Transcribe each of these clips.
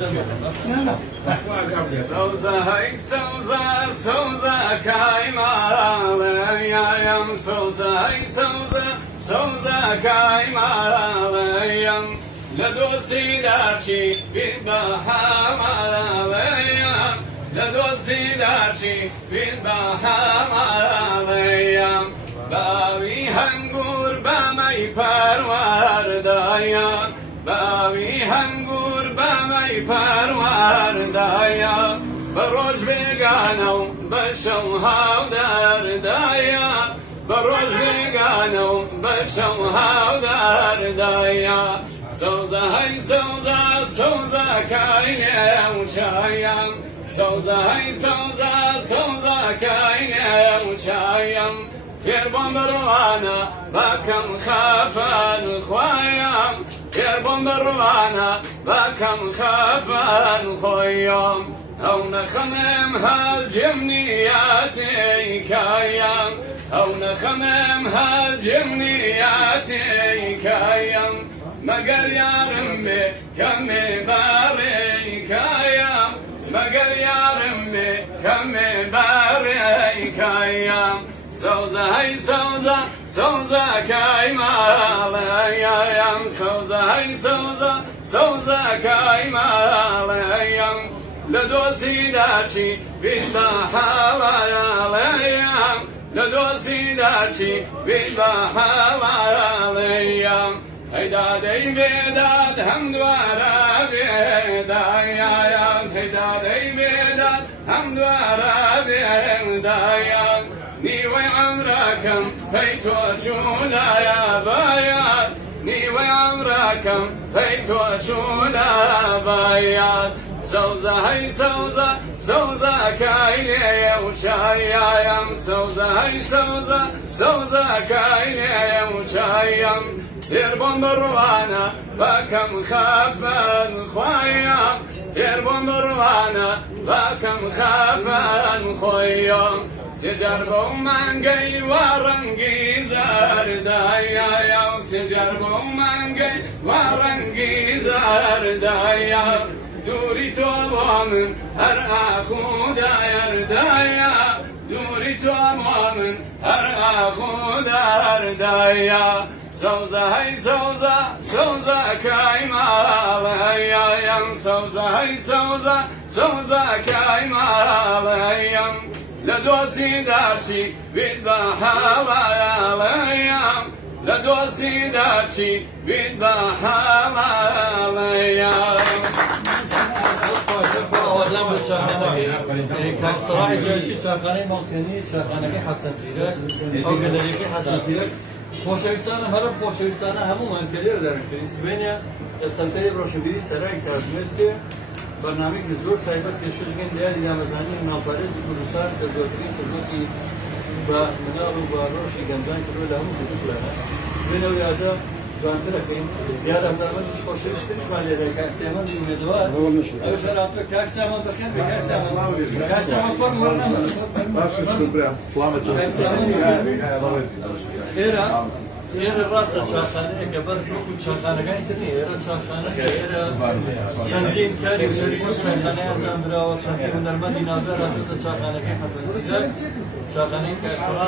Souza, hey, Souza, Souza, Kaimalayam, Souza, hey, Souza, Souza, Kaimalayam, Ladosi Darchi, Bidbahamalayam, Ladosi Darchi, Bidbahamalayam, Bavi Hangur, Bamai Parwardayam. باوی هنگور بمی پروار دایا بروج بگانو بشم هاو در دایا بروج بگانو بشم هاو در دایا سوزا های سوزا سوزا کاینه وشایم سوزا های سوزا سوزا کاینه وشایم تیر بمروانا بکم خافن خوایم تیر بمروانا بکم خافن خوایم او نخمم هالجمنياتي كايم او نخمم هالجمنياتي كايم مگر یارم به کم باری کایم مگر یارم به کم باری کایم Souza, hey, Souza, Souza, Kaimalayam, Souza, hey, Souza, Souza, Kaimalayam, Ladosi Darchi, Bidbahamalayam, Ladosi Darchi, Bidbahamalayam, Hey Daddy Vedad, Hamdwara Vedayam, Hey Daddy Vedad, Hamdwara Vedayam, نيوي عمركم فيتو شولا يا بايات نيوي عمركم فيتو شولا بايات سوزا هي سوزا سوزا كايني وشايم سوزا هي سوزا سوزا كايني وشايم تير بمروانا بكم خافن خوايم تير بمروانا بكم خافن خوايم سجر بومانگی ورنگی زردایا یا سجر بومانگی ورنگی زردایا دوری تو بامن هر آخودا یردایا دوری تو بامن هر آخودا یردایا سوزا هی سوزا سوزا کایمالایم سوزا هی سوزا سوزا کایمالایم لدوسي دارشي بيدبحالايام لدوسي دارشي بيدبحالايام صراحة جايشي شاخاني ممكني شاخاني حسن سيرك أو قدريكي حسن سيرك خوشویستانه هرم خوشویستانه همون منکلی رو درش کنید سبینیا سنتری روشنبیری سرای کارشمرسی برنامه که زور سایبر کشش کن دیاری دامزانی ناپارز کردستان کزوتری کزوتی با منال و با روشی گنجان کرده لهم کردستانه سبینیا ویادا جوانتره کن دیار همدارمان ایش خوشویستریش مالی رای کارسیمان دیومیدوار اوش رابطه کارسیمان بخیر به کارسیمان کارسیمان فرم برنامه Baš super, slava Era rasta çarşaneye ki bas yoku çarşaneye gittiğinde era çarşaneye era çandin kari şerifus çarşaneye çandıra var çarşaneye derman dinada radyosa çarşaneye hasan sizler çarşaneye kasra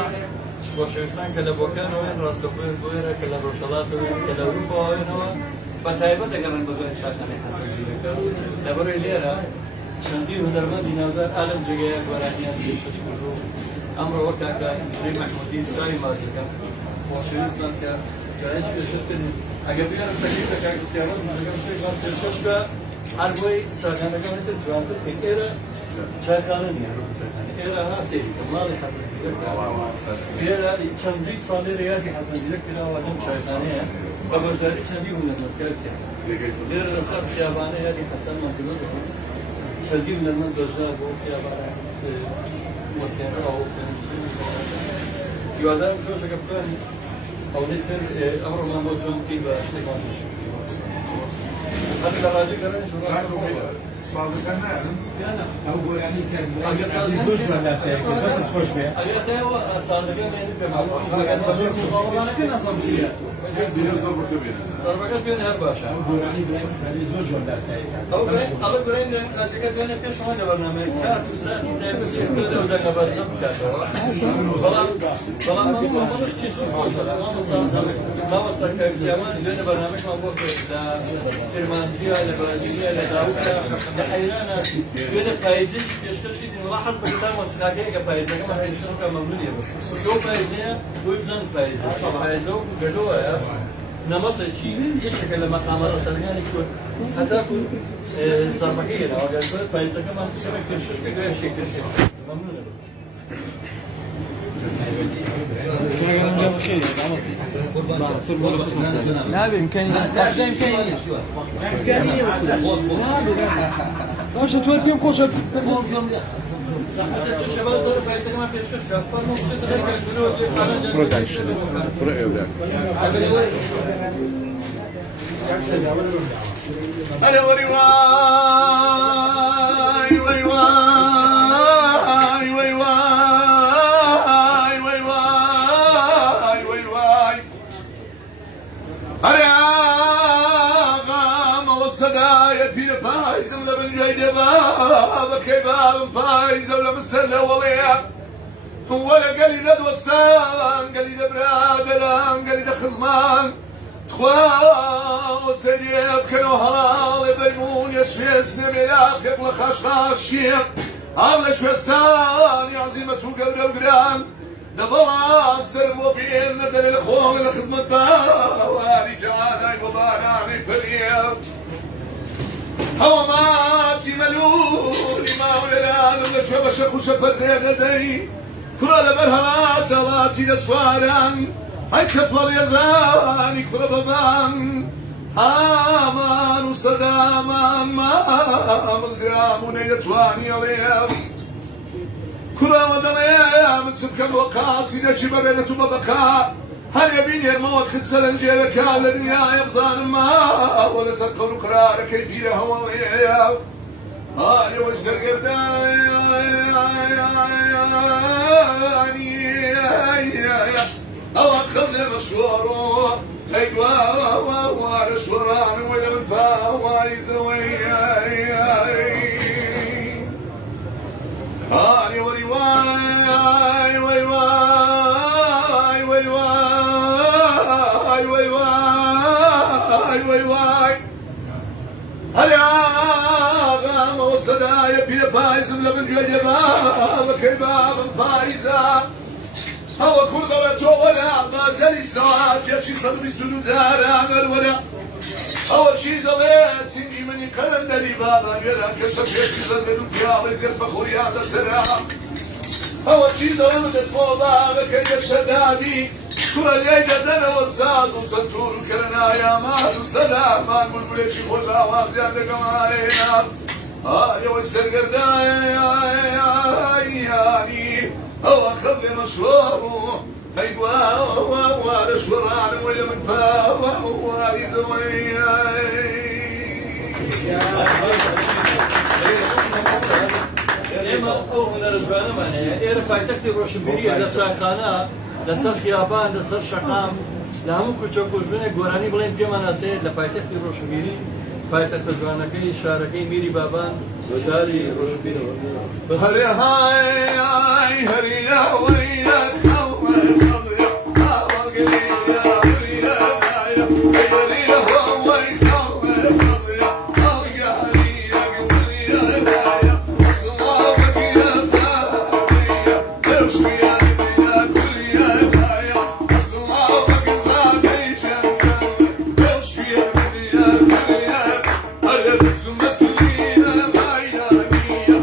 boşversen kala bokan oyun rasta koyun doyra kala roşalat oyun kala ruba oyun o batayba da garan bogan çarşaneye hasan sizler labore lera çandin derman dinada alam jagaya varaniyan teşekkür amro vakaka Mahmudi çay mazlika خوشویستان که جایش کشید کنید اگر بیارم تکلیف که سیارات میگم چه کار کشش که هر گوی چاخانه که میتونه جوانتر ایره چاخانه نیه رو چاخانه ایره ها سری کمالی حسن زیرک ایره چندی سالی ریادی حسن زیرک کرا و هم چاخانه و برداری چندی بودن مکرسی ایره رسال خیابانه یادی حسن مکرد چندی بودن من دجار بود خیابانه وسیله او یادم شوشه که بکنی او نتر امر ما موجود کی به اشتغال میشه هذا الراجل قرن شو صادقا نعلم انا او يعني كان اگر صادق ولا ساكت بس تخش بها اگر تا صادقا يعني بمعروف اگر مسؤول مصوبه انا كنا صمسيات يصبر كبير زربەکەش بێن هەر باشە گۆرانی برای تاوی زۆر جۆر دەسایی ئەڵە گوێن لە قاتەکە بێنە پێشەوە لە بەرنامەیە کات و ساتی تایبەت لەو دەنگە بەرزە بکاتەوە بەڵام مامەڵش چی زۆر خۆشە مامەسا کاکسیامان لێنە بەرنامەکمان بۆ کرد لە کرمانجیە لە بەراجیە لە داوودە لە حەیرانە لێنە پاییزێکی پێشکەشی دین وڵا حەز بەکەتان مۆسیقاکەیەکە پاییزەکەمان پێشکەشەکە مەمنونیە بۆ پاییزەیە بۆی بزانن پاییزە پاییزە وەکو گەلۆیە نمطێکی یەکێکە لە مەقامە ڕەسەنگانی کورد هەتاکو زەربەکەیە ئەوگەر پاییزەکەمان قسەمێک پێشکەش کە گوێشتێک کرد مەمنونە نابێ امکانی باشە تۆ پێم خۆشە هلا وري واي واي واي واي واي واي واي واي واي هلا غام والصدايا في فايز ولا من جاي بابا كباب فايز ولا مسله وليا ولا قال لي ذا وسان قال لي ذا برادران قال لي ذا خزمان خوا سريب كانوا هلال بيمون يشفي سنم ياخر لخشخاشير على شوستان يا عزيمة وقبر وقران دبلا سر مبين ندر الخوم لخزمة باواري جواناي وباراني فريب هوا ماتي ملولي ما ولران ولا شبشك وشبر زيادتي كل برهات لاتي نسواران هاي تطلع يزاني كل بابان آمان وصدامان ما مزقرام ونيتواني عليهم كل ودليا من سبكم وقاسي نجيب بينة ببقاء هاي يبين يرمى وقت سلنجيلك على الدنيا يبزان ما ولا سقل قرار كيفية هواليا هاي ويسر قرداني أو خزي مشواره أيوا وارش وراني ولا من فاواي زوي هاني وري واي واي واي واي واي واي واي واي واي هلا غام والصدايا في فايز ولا من جدبا كباب فايزة هو كل دولة ولا غازل الساعات يمشي صدر يستدو زارع ولا أول شيء دولة سني من يقرن دلي بابا يلا كشف يشي زندلو فيها ويزير فخوري هذا سرع أول شيء دولة تسمو بابا كي الشدادي كل اللي جدنا والساز وسنتور كلنا يا مال وسلام ما نقول بليشي ولا وازيان لقمارينا يا ويسر قرداني هو خزي مشواره أيوا وارش وراني ولا من فاواري زوي ئێمە ئەو هونەرە جوانەمانەیە ئێرە پایتەختی ڕۆشنبیریە لە چاکخانە لەسەر خیابان لەسەر شەقام لە هەموو کوچە کوژبنێک گۆرانی بڵێن پێمان ئاسەیە لە پایتەختی ڕۆشنبیری پایتەختە جوانەکەی شارەکەی میری بابان شاری ڕۆشنبیرەوە هري هاي هري يا ويا خوي خزي هاو قليلا هري يا هري خوي خوي خزي هاو يا هري يا قولي يا صوابك يا زاهية تمشي يا بيا كل يا دايا صوابك زاهي شنقل تمشي يا بيا كل يا هري مسلينا ما يا يا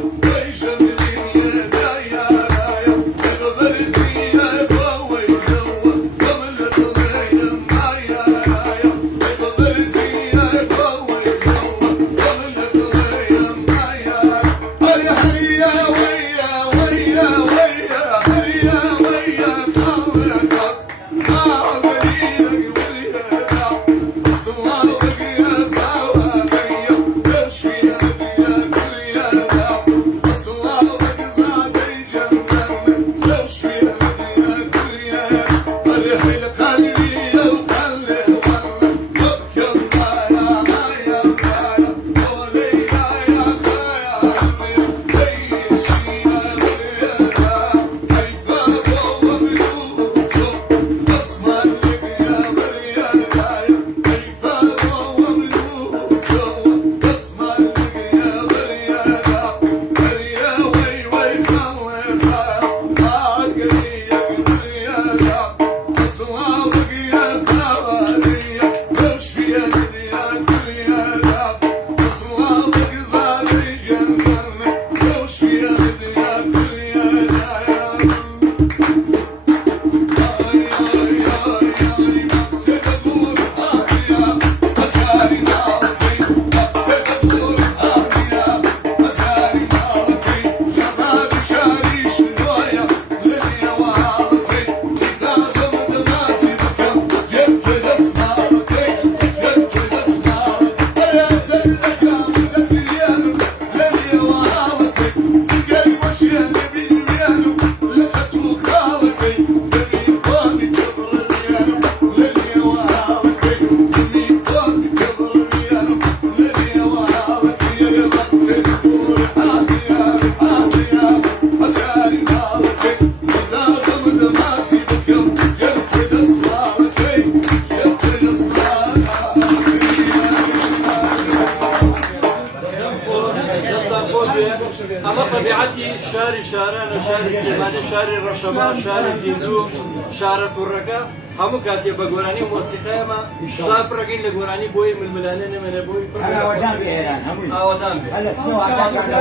اما طبيعتي شاري شاران شاري سليماني شاري الرشبات شاري زيندو شارة الركا هم كاتي بقولاني موسيقى ما صاب رقين لقولاني بوي من الملانين من بوي أنا ودان بإيران هموي ودان بي هلا سنو أعتقد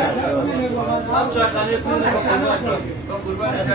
هم شاكاني فينا بقربان